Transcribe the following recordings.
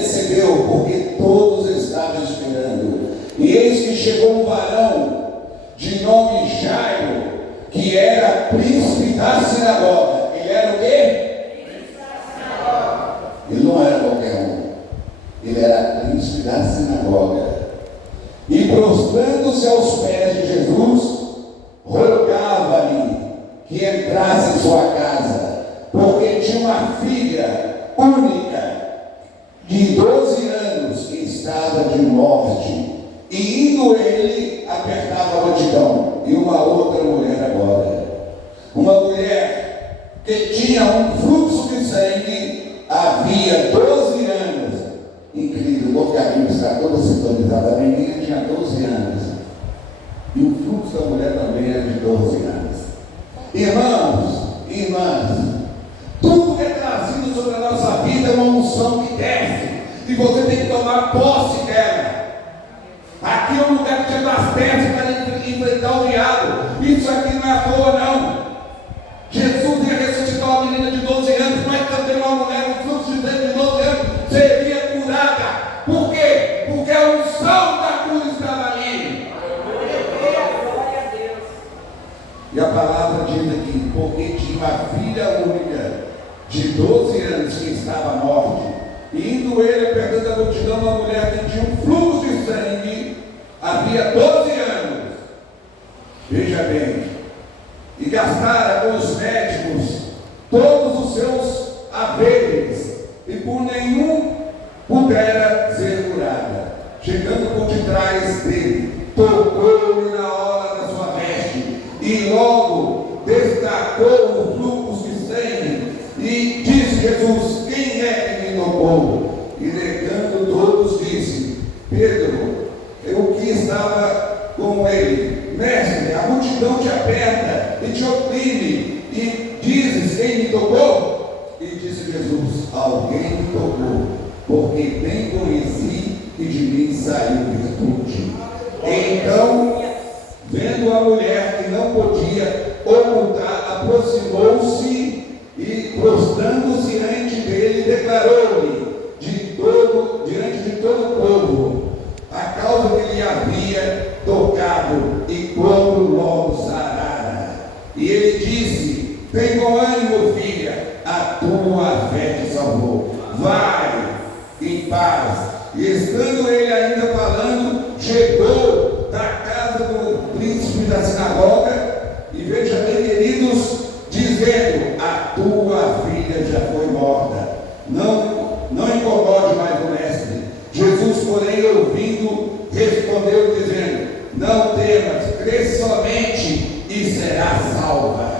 recebeu, porque todos estavam esperando. E eis que chegou um varão de nome Jairo, que era príncipe da sinagoga. Ele era o quê? Príncipe da sinagoga. Ele não era qualquer um. Ele era príncipe da sinagoga. E prostrando-se aos pés de Jesus, rogava-lhe que entrasse em sua casa, porque tinha uma filha única de 12 anos que estava de morte. E indo ele, apertava a multidão. E uma outra mulher agora, uma mulher que tinha um fluxo de sangue, havia 12 anos. Incrível, porque a Bíblia está toda sintonizada. A menina tinha 12 anos. E o fluxo da mulher também era de 12 anos. Irmãos, irmãs, tudo que é trazido sobre a nossa vida é uma unção que desce. E você tem que tomar posse dela. Aqui é um lugar que te abastece para enfrentar o diabo. Isso aqui não é à toa, não. Jesus ia ressuscitar uma menina de 12 anos, mas também uma mulher com fluxo de sangue de 12 anos seria curada. Por quê? Porque a unção da cruz estava ali. Glória a Deus. E a palavra diz aqui, porque tinha uma filha única de 12 anos que estava à morte. E indo ele, apertando a multidão, uma mulher que tinha um fluxo de sangue, havia 12 anos. Veja bem, e gastara com os médicos todos os seus haveres, e por nenhum pudera ser curada. Chegando por detrás dele, tocou-lhe na hora da sua veste, e logo destacou o fluxo de sangue, e disse Jesus: quem é que me tocou? E negando todos, disse: Pedro, o que estava com ele: mestre, a multidão te aperta e te oprime, e dizes: quem me tocou? E disse Jesus: alguém me tocou, porque bem conheci que de mim saiu virtude. Então, vendo a mulher que não podia ocultar, aproximou-se e, prostrando-se diante dele, declarou-lhe diante de todo o povo a causa que lhe havia tocado, e como logo sarara. E ele disse: tem bom ânimo, filha, a tua fé te salvou. Vai em paz. E estando ele ainda falando, chegou da casa do príncipe da sinagoga, e veja bem, queridos, dizendo: a tua filha já foi morta, não incomode mais o mestre. Jesus, porém, ouvindo, respondeu dizendo: não temas, crê somente e será salva.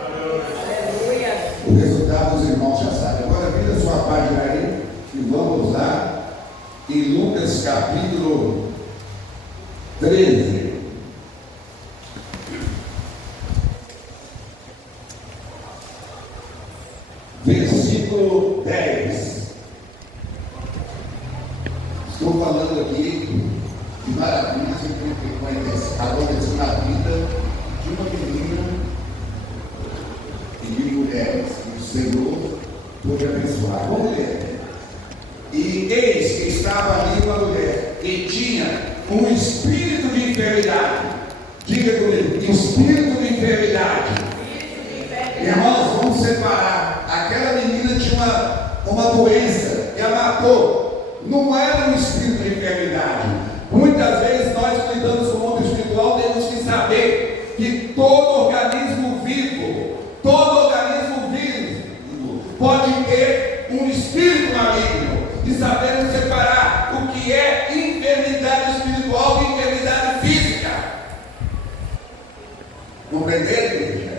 Aleluia. O resultado os irmãos já sabem. Agora vira a sua página aí e vamos lá em Lucas capítulo 13. Versículo 10. Estou falando aqui de maravilhas que aconteceu na vida de uma menina e de mulheres que o Senhor pôde abençoar. Vamos ler. E eis que estava ali uma mulher que tinha um espírito de enfermidade. Diga comigo: espírito de enfermidade. Irmãos, vamos separar. Aquela menina tinha uma doença que a matou. Não era um espírito de enfermidade. Muitas vezes nós que lidamos com o mundo espiritual temos que saber que todo organismo vivo pode ter um espírito maligno. E sabemos separar o que é enfermidade espiritual de enfermidade física. Compreenderam, igreja?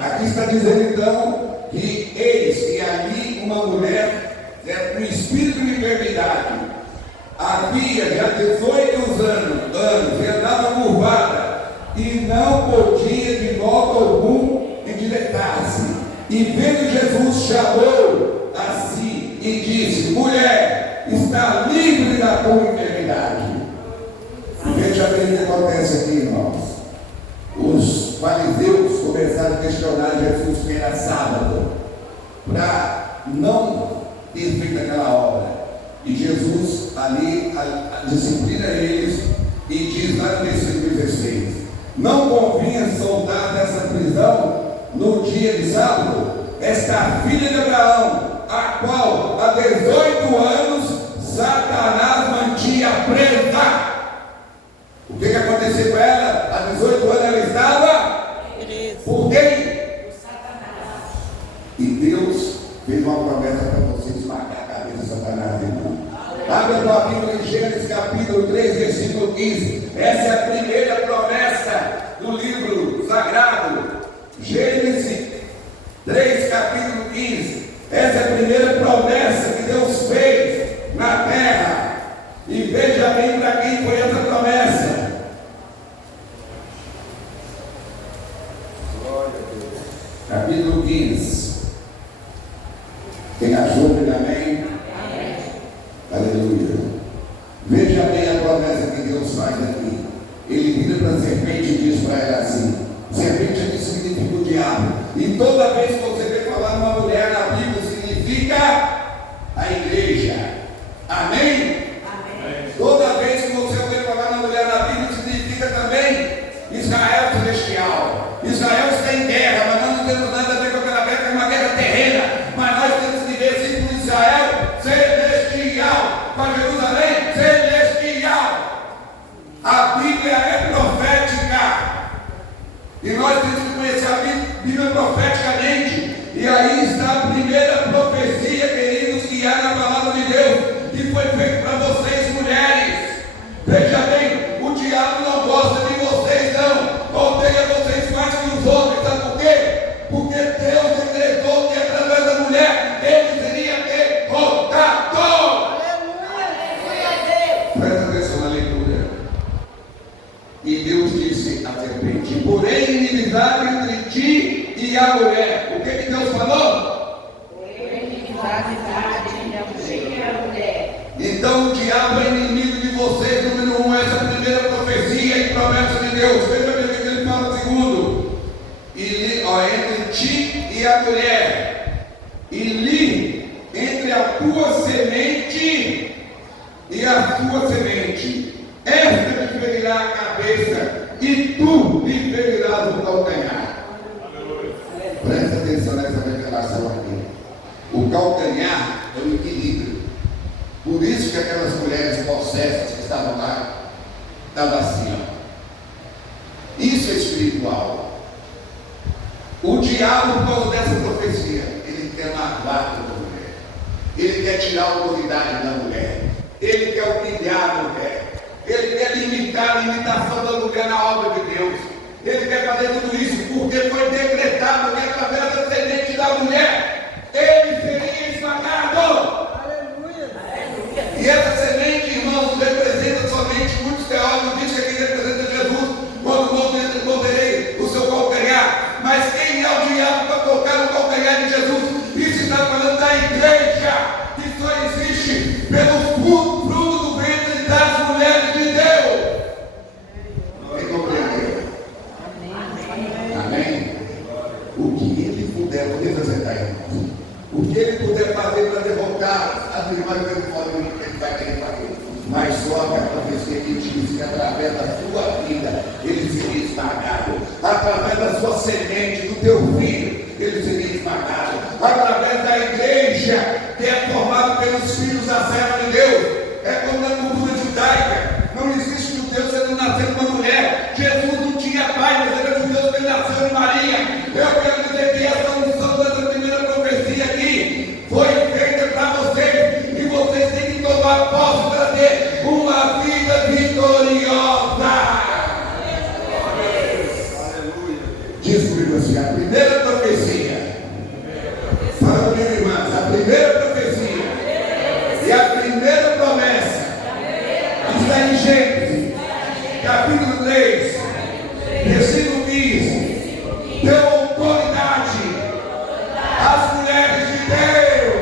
Aqui está dizendo então que eis que ali uma mulher com espírito de enfermidade havia já 18 anos e andava curvada e não podia de modo algum endireitar-se. E vendo Jesus, chamou a si e disse: mulher, está livre da tua enfermidade. Veja bem o que acontece aqui, irmãos. Os fariseus começaram a questionar Jesus que era sábado, para não ter feito aquela obra. E Jesus ali disciplina eles e diz lá no versículo 16: não convinha soltar dessa prisão no dia de sábado esta filha de Abraão, a qual há 18 anos Satanás mantinha presa. O que aconteceu com ela? Há 18 anos ela estava por quem? E Deus fez uma promessa para você esmagar a cabeça de Satanás, irmão. Abra a tua Bíblia em Gênesis capítulo 3, versículo 15. Essa é a primeira promessa do livro sagrado. Gênesis 3, capítulo 15. Essa é a primeira promessa que Deus fez na terra. E veja bem para quem foi essa promessa. Capítulo 15. Quem achou, diga amém? Amém. Aleluia. Veja bem a promessa que Deus faz aqui. Ele vira para a serpente e diz para ela assim: serpente aqui significa o diabo. E toda vez que você vê falar uma mulher na Bíblia, significa a igreja. Amém? Amém. Toda vez que você vê falar uma mulher na Bíblia, significa também Israel celestial. Israel está em guerra, mas nós não temos nada a ver com aquela guerra, que é uma guerra terrena. Mas nós temos que ver assim com Israel celestial, com Jerusalém celestial. A Bíblia é profética. E nós temos que conhecer a Bíblia profeticamente. E aí está a primeira profecia, queridos, que há na palavra de Deus, que foi feita para vocês, mulheres. Veja bem, o diabo não gosta de vocês, não. Odeia vocês mais que os homens. Sabe por quê? Porque Deus decretou que através da mulher ele seria derrotado. Presta atenção na leitura. E Deus disse à serpente: porém inimizade entre ti e a mulher. O que Deus falou? Inimizade entre a mulher. Então o diabo é inimigo de vocês. Número 1, essa é a primeira profecia e promessa de Deus. Veja bem o que ele fala segundo. Entre ti e a mulher, e li entre a tua semente e a tua semente, esta lhe ferirá a cabeça e tu lhe ferirás o calcanhar. Presta atenção nessa revelação aqui. O calcanhar é o equilíbrio. Por isso que aquelas mulheres possessas que estavam lá estavam assim, ó. Isso é espiritual. O diabo, por causa dessa profecia, ele quer magoar toda a mulher. Ele quer tirar a autoridade da mulher. Ele quer humilhar a mulher. Ele quer limitar a limitação da mulher na obra de Deus. Ele quer fazer tudo isso porque foi decretado que através da semente da mulher ele seria esmagado. Aleluia. E essa semente, irmãos, representa somente, muitos teólogos dizem que aqui representa Jesus, quando morderei o seu calcanhar. Mas quem é o diabo para tocar no calcanhar de Jesus? Isso está falando da igreja, que só existe pelo fruto do ventre das mulheres de Deus. Quem compreendeu? Amém? O que ele puder, o que ele puder fazer para derrotar as irmãs que ele vai querer fazer. Mas só que a profecia que diz que através da sua vida ele seria esmagado, através da sua semente, do teu filho, ele seria esmagado, através da igreja que é formada pelos filhos da serva de Deus. É como na cultura judaica, não existe judeu se ele não nasceu de uma mulher. Jesus não tinha pai, mas era judeu que ele nasceu de Maria. Eu quero dizer que essa unção dessa primeira profecia aqui foi feita para vocês, e vocês têm que tomar posse para ter uma vida vitoriosa. Diz comigo assim: a primeira profecia, fala comigo, irmãos, a primeira profecia e a primeira promessa está em Gênesis capítulo 3, versículo 15. Deu autoridade às mulheres de Deus.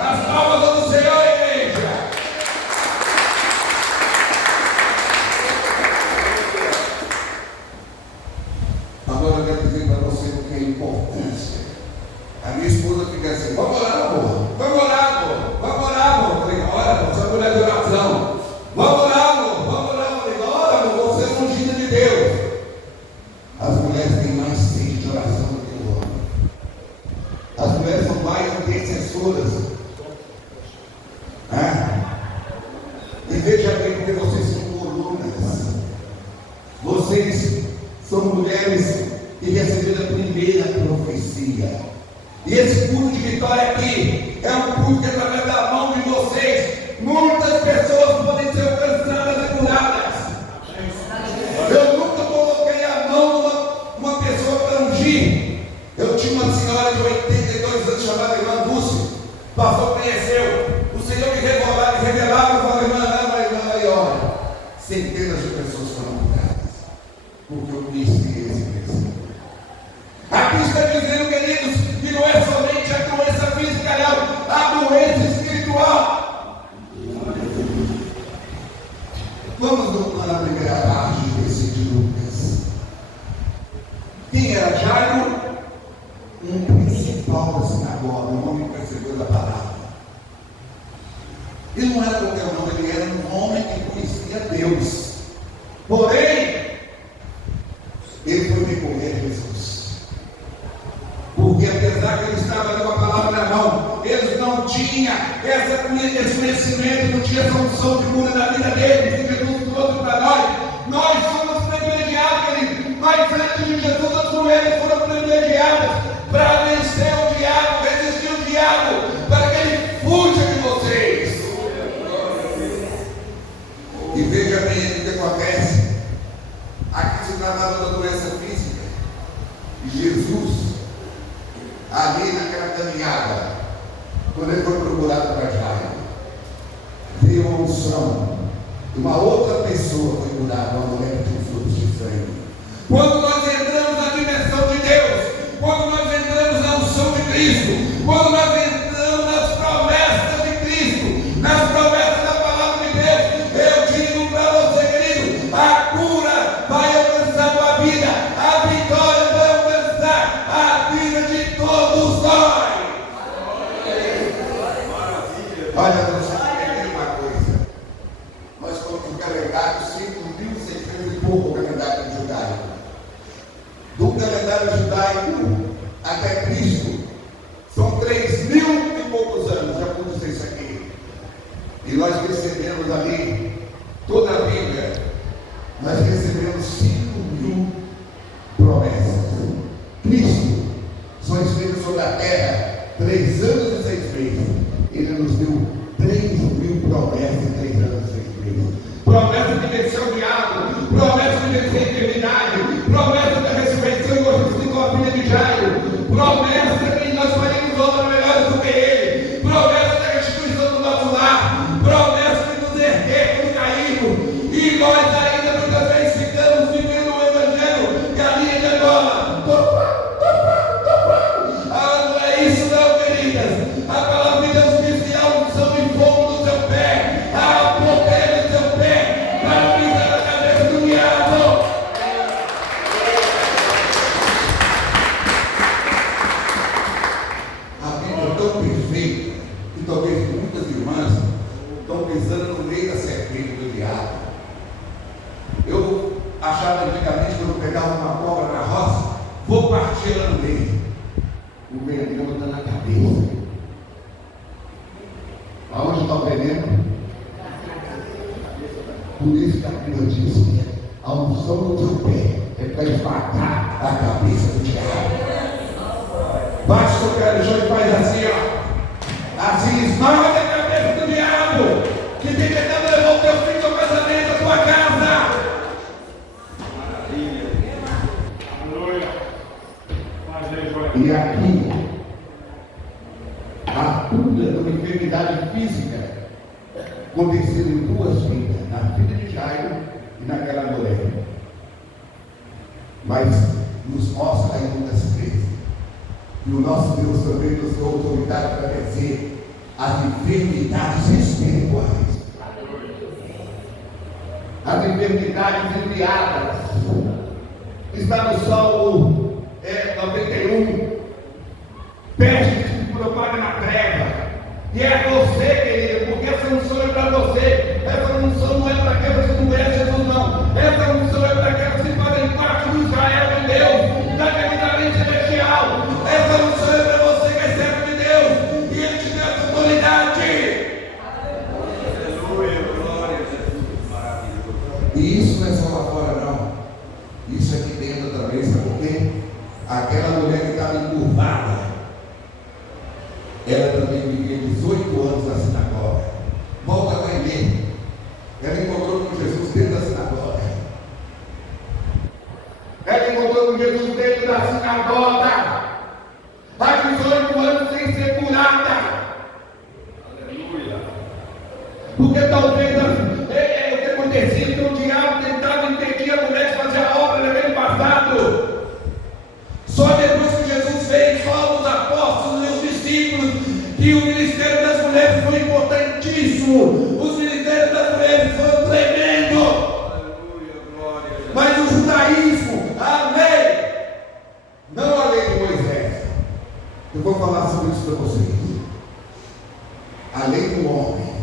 As palmas do Senhor, igreja. Agora eu quero dizer para você o que é importância. A minha esposa fica assim: vamos orar, amor. Vamos orar, amor. Vamos orar, amor. Eu falei: ora, foram mulheres que receberam a primeira profecia. E esse culto de vitória aqui é um culto que, através da mão de vocês, muitas pessoas podem ser alcançadas e curadas. Eu nunca coloquei a mão numa pessoa para ungir. Eu tinha uma senhora de 82 anos chamada Irmã Dulce. O pastor conheceu. O Senhor me revelava e falava: irmã, aí olha, centenas de pessoas foram curadas, porque eu conheci esse princípio. Aqui está dizendo, queridos, que não é somente a doença física, não, a doença espiritual. Vamos na primeira parte desse de Lucas. Quem era Jairo? Um principal da sinagoga, um homem perseguidor da palavra. Ele não era qualquer homem, ele era um homem que conhecia Deus. Porém, ele foi recorrer a Jesus. Porque apesar que ele estava com a palavra na mão, ele não tinha esse conhecimento, não tinha essa unção de cura na vida dele, que Jesus trouxe para nós. Nós somos privilegiados, queridos. Mas antes de Jesus, as mulheres foram privilegiadas para vencer o diabo, resistir o diabo, para que ele fuja de vocês. E veja bem o que acontece. Aqui se tratava da doença física. E Jesus, ali naquela caminhada, quando ele foi procurado para Jairo, veio uma unção. Uma outra pessoa foi curada, uma mulher que tinha fluxo de sangue. Quando nós entramos na dimensão de Deus, quando nós entramos na unção de Cristo, quando nós entramos nas promessas de Cristo, nas promessas da palavra de Deus, eu digo para você, querido, a cura vai alcançar a tua vida, a vitória vai alcançar a vida de todos nós. Olha, você entender uma coisa. Nós estamos no calendário 5.600 e pouco, o calendário judaico. Do calendário judaico até Cristo, são 3.000 e poucos anos, já aconteceu isso aqui. E nós recebemos ali, toda a Bíblia, nós recebemos 5.000 promessas. Cristo só esteve sobre a terra 3 anos e 6 meses. Ele nos deu 3.000 promessas em 3 anos e 6 meses. Promessa de vencer o diabo, promessa de vencer a enfermidade, promessa da ressurreição e hoje com a filha de Jairo, promessa que nós faremos obras melhores do que ele, promessa da restituição do nosso lar, promessa de nos erguer quando caímos. E nós ainda muitas vezes ficamos vivendo o evangelho galinha de Angola. Ah, não é isso não, queridas. A palavra de Deus diz que há unção de fogo no seu pé, há poder no seu pé para pisar na cabeça do diabo. A Bíblia é tão perfeita que talvez muitas irmãs estão pisando no meio da serpente do diabo. Eu achava antigamente, quando eu pegava uma cobra na roça, vou partir ela no meio. O veneno está na cabeça. Aonde está o veneno? Por isso que a Bíblia diz: a unção do teu pé é para esmagar a cabeça do diabo. Bate o pé no chão e faz assim, ó. Assim, esmaga a cabeça do diabo, que tem tentado levar o teu filho ao casamento, à tua casa. E aqui, a cura de uma enfermidade física aconteceu em 2 vidas, na vida de Jairo e naquela mulher. Mas nos mostra em Lucas 13 que o nosso Deus também nos deu autoridade para vencer as enfermidades espirituais. As enfermidades enviadas. Está no Salmo 91. Peste que se propaga na treva. E é você, querido, porque essa unção é para você. Essa unção não é para aqueles que não é Jesus, não. Essa unção é para aqueles que fazem parte do Israel de Deus, da celestial. Essa unção é para você que é servo de Deus, e Ele te deu essa autoridade. Aleluia, glória a Jesus, maravilhoso. E isso não é só lá fora, não. Isso aqui dentro da Aquela mulher que estava encurvada, ela também vivia 18 anos na sinagoga. Volta a ler. Ela encontrou com Jesus dentro da sinagoga. Ela encontrou com Jesus dentro da sinagoga. Há 18 anos sem ser curada. Aleluia. Porque talvez o que acontecia que o diabo tentava impedir a mulher de fazer a obra naquele passado. Só depois que Jesus fez, só os apóstolos e os discípulos, que o ministério das mulheres foi importantíssimo. Os ministérios das mulheres foram tremendo. Aleluia, glória. Mas o judaísmo, a lei, não a lei de Moisés. Eu vou falar sobre isso para vocês. A lei do homem,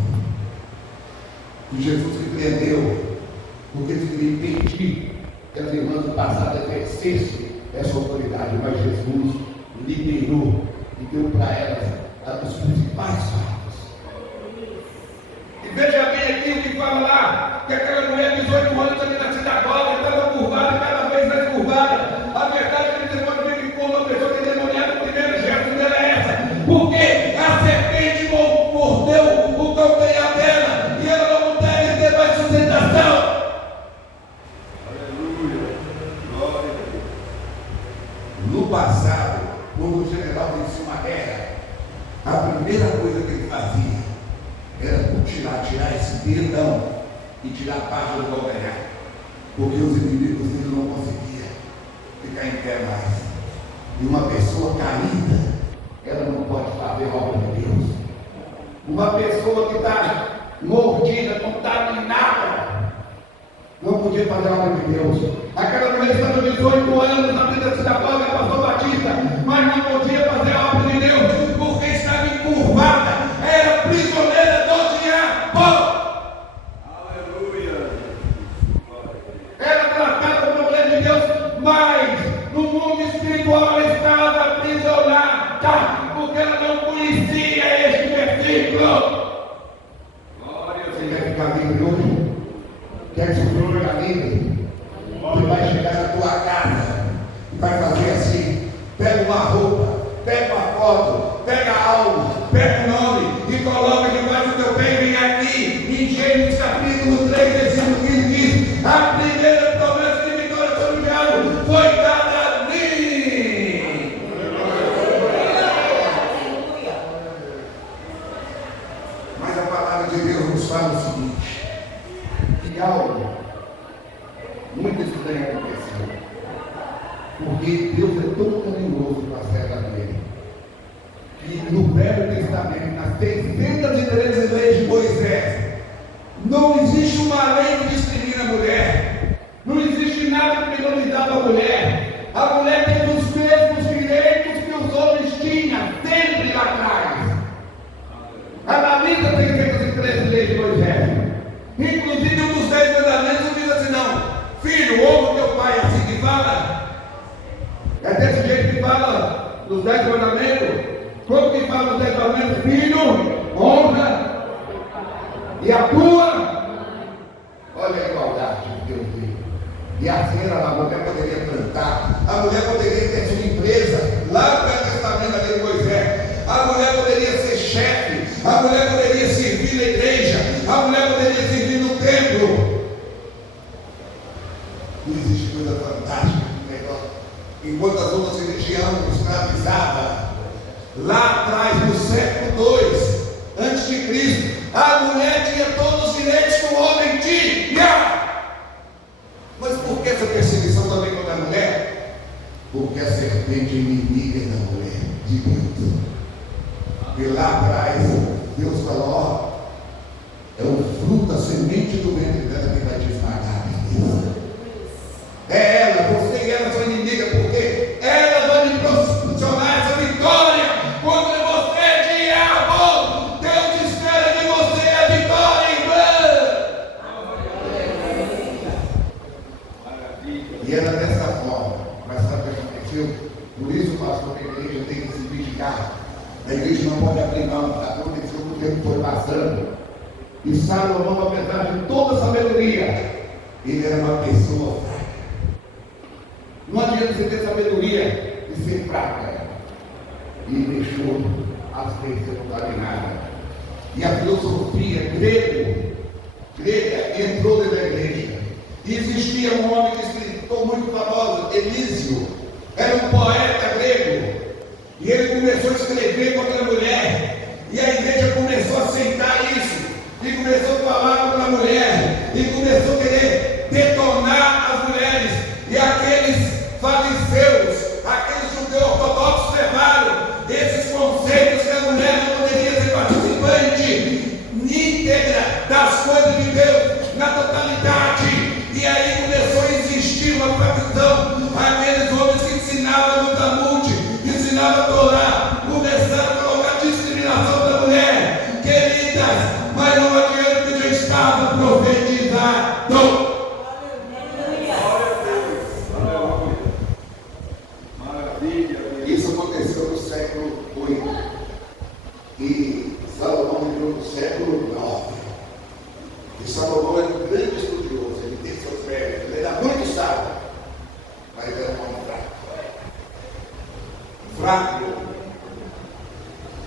que Jesus repreendeu, porque ele queria impedir que as irmãs do passado exercessem essa autoridade, mas Jesus liberou e deu para elas os principais fatos. E veja bem aqui o que fala lá, que aquela mulher de 18 anos ali na sinagoga estava curvada, cada vez mais curvada. A verdade é que você pode ver que uma pessoa que é demoniada, o primeiro gesto dela é essa, porque a serpente mordeu o calcanhar dela e ela não consegue ter mais sustentação. No passado, quando o general vencia uma guerra, a primeira coisa que ele fazia era tirar esse tendão e tirar parte do calcanhar, porque os inimigos dele não conseguiam ficar em pé mais. E uma pessoa caída, ela não pode fazer a obra de Deus. Uma pessoa que está mordida, contaminada, não podia fazer a obra de Deus. Aquela mulher estava 18 anos na vida da sinagoga, pastor Batista, mas não podia fazer a obra de Deus, porque estava encurvada, era prisioneira do diabo. Aleluia. Era tratada como mulher de Deus, mas no mundo espiritual ela estava aprisionada, porque ela não conhecia este versículo. Glória. Você quer ficar livre hoje? Quer que seu filho fique livre? Você vai chegar na tua casa e vai fazer assim: pega uma roupa, pega uma foto, pega algo, pega o nome e coloca debaixo do teu pé e vem aqui. Em Gênesis capítulo 3, versículo 15 diz: a primeira promessa de vitória sobre o diabo foi dada a mim. Mas a palavra de Deus nos fala o seguinte: que algo muito estranho aconteceu, porque Deus é tão carinhoso com a serva dele, que no Velho Testamento, nas 613 leis de Moisés, não existe uma lei que discrimina a mulher, não existe nada que penalizava a mulher. A mulher tem os mesmos direitos que os homens tinham, sempre lá atrás. Analisa 613 leis de Moisés. Inclusive um dos 10 mandamentos diz assim: não, filho, ouve o teu pai, assim que fala. É desse jeito que fala nos 10 mandamentos. Como que fala nos 10 mandamentos? Filho, honra e a tua. Olha a igualdade que Deus deu. E assim a mulher poderia plantar, a mulher poderia ter sua empresa, lá no Velho Testamento ali de Moisés. A mulher poderia ser chefe, a mulher poderia servir na igreja, a mulher poderia servir no templo. Não existe coisa fantástica no negócio. Enquanto as outras religiões escravizavam, lá atrás, no século II antes de Cristo, a mulher tinha todos os direitos que o homem tinha. Mas por que essa perseguição também contra a mulher? Porque a serpente é inimiga da mulher, de Deus. E lá atrás, Deus falou: ó, é o fruto, a semente do ventre dela que vai te esmagar, beleza? É ela, você e ela são inimigas, porque ela vai lhe proporcionar essa vitória contra você, diabo. Deus espera de você a vitória, irmã. E era dessa forma. Mas sabe o que aconteceu? Por isso o pastor da igreja tem que se vigiar. A igreja não pode abrir mão. Aconteceu que o tempo foi passando. E Salomão, apesar de toda a sabedoria, ele era uma pessoa fraca. Não adianta você ter sabedoria de ser fraca e deixou as leis ser contaminadas. E a filosofia grega entrou dentro da igreja. E existia um homem que ficou muito famoso, Elísio, era um poeta grego, e ele começou a escrever contra a mulher, e a igreja começou a aceitar isso, e começou a falar contra a mulher, e começou a querer detonar as mulheres, e aqueles fariseus, aqueles judeus ortodoxos levaram esses conceitos que a mulher não poderia ser participante íntegra das coisas de Deus, na totalidade. E aí começou a existir uma facção, aqueles homens que ensinavam no Talmud, ensinavam a Torá, começaram a colocar discriminação da mulher, queridas, mas não adianta que já estava profetizado. Isso aconteceu no século VIII e Salomão entrou no século IX. E Salomão era um grande estudioso, ele tem seus méritos, ele era muito sábio, mas era um homem fraco.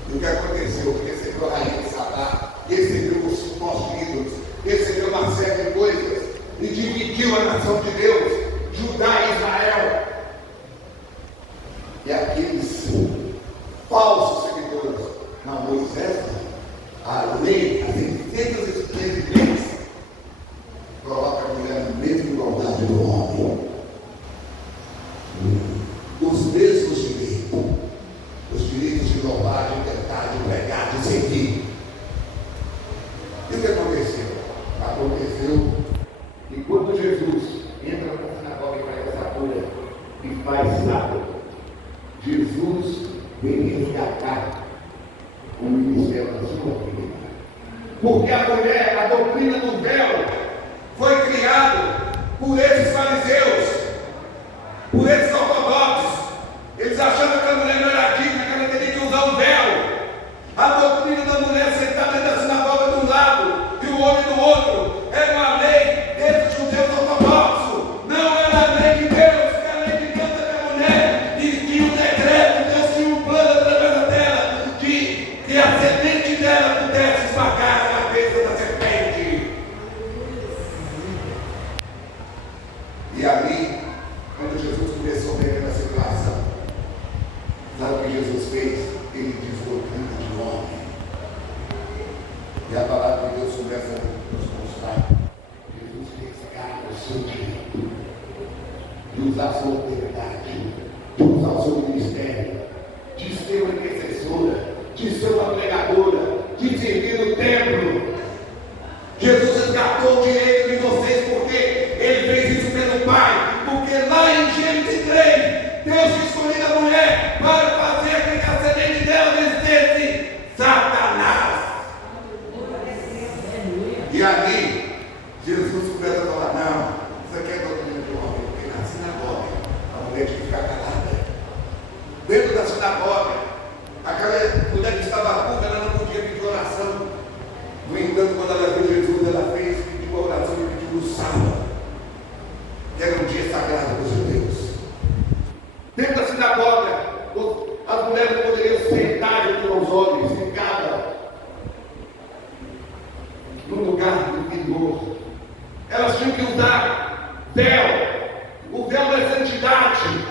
E o que aconteceu? Ele recebeu a rainha de Sabá, recebeu os nossos ídolos, recebeu uma série de coisas e dividiu a nação de Deus, Judá e Israel. E aqueles falsos seguidores, não, Moisés, a lei, as 613 leis, coloca a mulher na mesma igualdade do homem. Os mesmos direitos. Os direitos de louvar, de cantar, de pregar, de servir. E o que aconteceu? Aconteceu que quando Jesus entra na sinagoga e faz essa cura e faz sábado, Jesus veio resgatar o ministério da sua vida. Porque a mulher, a doutrina do véu, foi criada por esses fariseus, por esses ortodoxos. Eles achavam que a mulher não era digna, que ela teria que usar um véu. A doutrina da mulher sentada dentro da sinagoga de um lado e o homem do outro era uma lei desses judeus ortodoxos. Não era a lei de Deus, que a lei de Deus é da mulher. E tinha um decreto, Deus tinha um plano através dela, de que a semente dela pudesse esmagar a cabeça da serpente. E ali, quando Jesus começou a ver essa situação, sabe o que Jesus fez? Ele desdobrou de homem. E a palavra de Deus começa a nos mostrar. Jesus resgata o seu direito de usar a sua autoridade, de usar o seu ministério, de ser uma intercessora, de ser uma pregadora, de servir no templo. Jesus resgatou o direito de vocês porque Ele fez isso pelo Pai. Porque lá em Gênesis 3, Deus tinha escolhido a mulher para fazer com que a semente dela vencesse Satanás. E ali, Jesus começa a falar: não, isso aqui é doutrina de homem, porque na sinagoga a mulher tinha que ficar calada. Dentro da sinagoga, aquela mulher que estava pura, ela não podia pedir oração. No entanto, quando ela viu Jesus, ela pediu a oração e pediu no sábado, que era um dia sagrado para os judeus. Dentro da sinagoga, as mulheres poderiam sentar junto aos homens, ficavam num lugar inferior. Elas tinham que usar véu, o véu da santidade.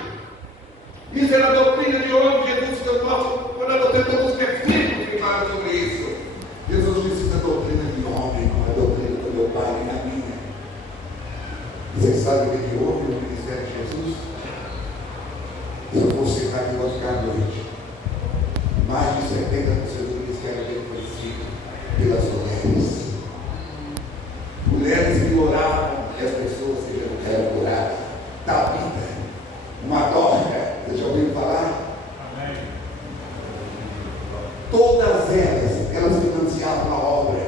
Isso era a doutrina de homem. Jesus, quando eu tenho todos os versículos que falam sobre isso, Jesus disse: isso é doutrina de homem, não é doutrina do meu Pai nem da minha. Você sabe o que houve no ministério de Jesus? Se eu fosse citar aqui, vou ficar à noite. Mais de 70% do ministério dele foi feito pelas mulheres. Mulheres que oravam que as pessoas eram curadas. Tabita, uma dorca, vocês já ouviram falar? Amém. Todas elas financiavam a obra.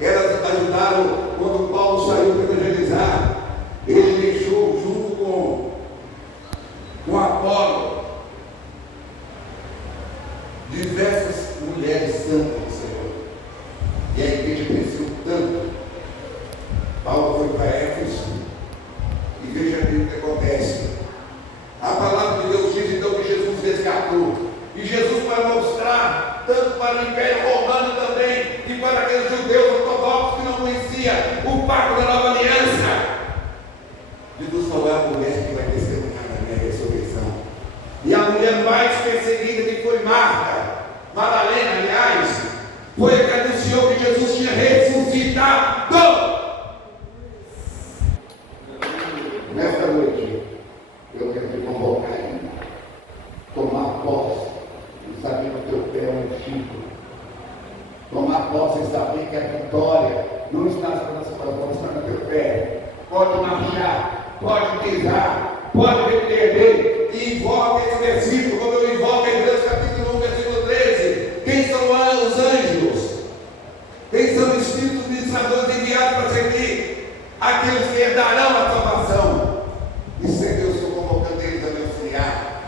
Elas ajudaram quando Paulo saiu para evangelizar. Ele deixou junto com Apolo diversas mulheres santas do Senhor. inicia o pacto da nova aliança. Jesus falou: é a mulher que vai testemunhar na minha ressurreição. E a mulher mais perseguida, que foi Marta, Madalena, aliás, foi a que anunciou que Jesus tinha ressuscitado. Nesta noite, eu quero te convocar aí, tomar posse e saber que o teu pé é um Chico. Tomar posse e saber que a vitória não está nas tuas mãos, está no teu pé. Pode marchar, pode pisar, pode repreender. E invoca esse versículo, como eu invoco em Hebreus capítulo 1, versículo 13. Quem são os anjos? Quem são os espíritos ministradores enviados para servir aqueles que herdarão a salvação? Isso é Deus que eu estou convocando eles a me auxiliar.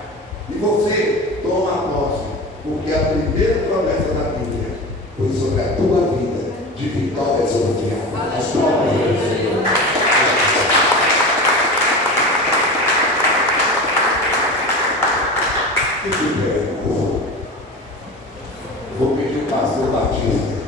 E você toma posse, porque a primeira promessa da Bíblia foi sobre a tua vida de vitória sobre o diabo. As palavras do Senhor. Vou pedir o pastor Batista